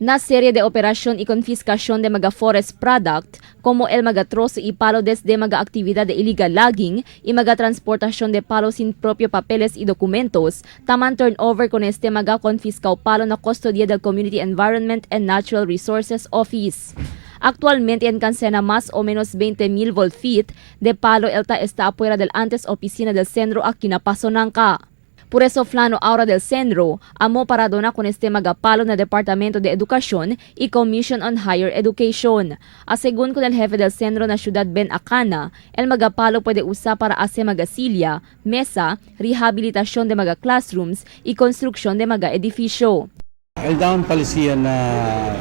Na serie de operación y confiscación de mga forest product como el mga trozo y palo desde mga actividad de illegal logging y mga transportación de palo sin propio papeles y documentos, taman turnover con este mga confiscao palo na custodia del Community Environment and Natural Resources Office. Actualmente en Cancena más o menos 20,000 volt feet de palo elta está afuera del antes oficina del centro a Quinapazonanca. Por eso Flano Aura del Centro amo para dona con este magapalo na Departamento de Educación y Commission on Higher Education. Asegun con el jefe del centro na Ciudad Ben Acana, el magapalo puede usar para hacer magasilya, mesa, rehabilitación de maga classrooms y construcción de maga edificio. El down policy na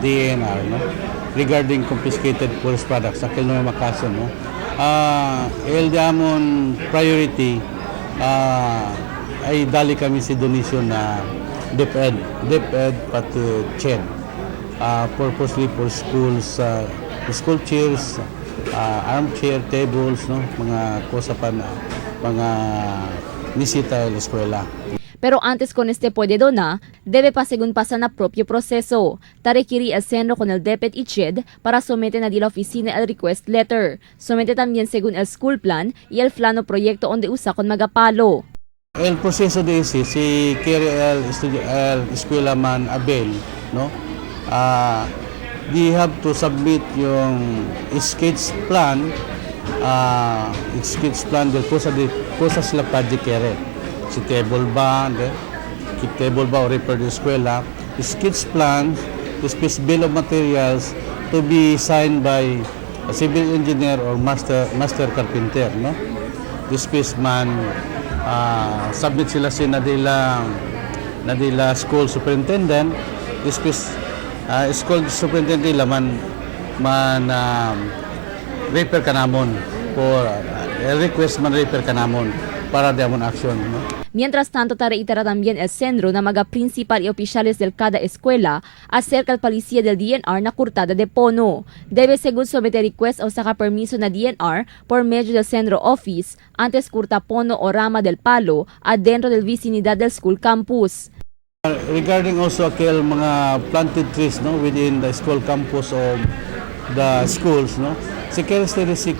DNR, no, regarding confiscated forest products, akil no makaso, no. El damon priority ay dali kami si donation na DepEd pati CHED, purposely for schools, school chairs, armchair, tables, no, mga kosa pa na mga nisita sa eskwela. Pero antes con este puede donar, debe pa según pasar na propio proceso. Tarequiri el centro con el DepEd y CHED para someter na di la oficina el request letter. Somete también según el school plan y el plano proyecto onde usa con magapalo. El proseso de ese, si quiere el eskwela man abel, no? They have to submit yung sketch plan del cosa sila project kere. Si table ba o repair the eskwela, sketch plan, space bill of materials to be signed by a civil engineer or master carpenter, no? This space man submit sila si nadila school superintendent, this space school superintendent nila man repair kanamon for request man repair kanamon para diamond action, no? Mientras tanto, taraitara también el centro na mga principal y oficiales del cada escuela acerca al policía del DNR na kurtada de pono. Debe según someter request o saka permiso na DNR por medio del centro office antes kurta pono o rama del palo adentro del vicinidad del school campus. Regarding also aquel mga planted trees, no, within the school campus of the schools, no, si kailangan si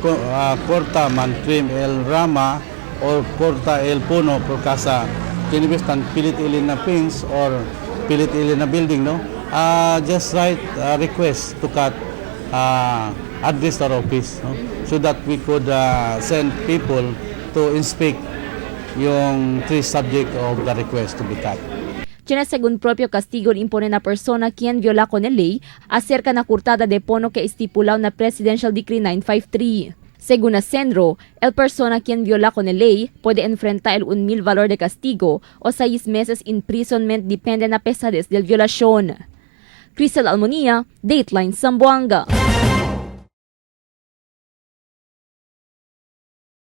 corta man trim el rama or corta el puno por casa kinibestan pilit ilin na pins or pilit ilin na building, no, just write a request to cut address our office, no, so that we could send people to inspect yung tree subject of the request to be cut. Quien según propio castigo impone na persona quien viola con el ley acerca na kurtada de pono que estipulado na Presidential Decree 953. Según el centro, el persona quien viola con el ley puede enfrentar el 1,000 valor de castigo o 6 meses imprisonment depende na pesadez del violación. Crisel Almonía, Dateline Zamboanga.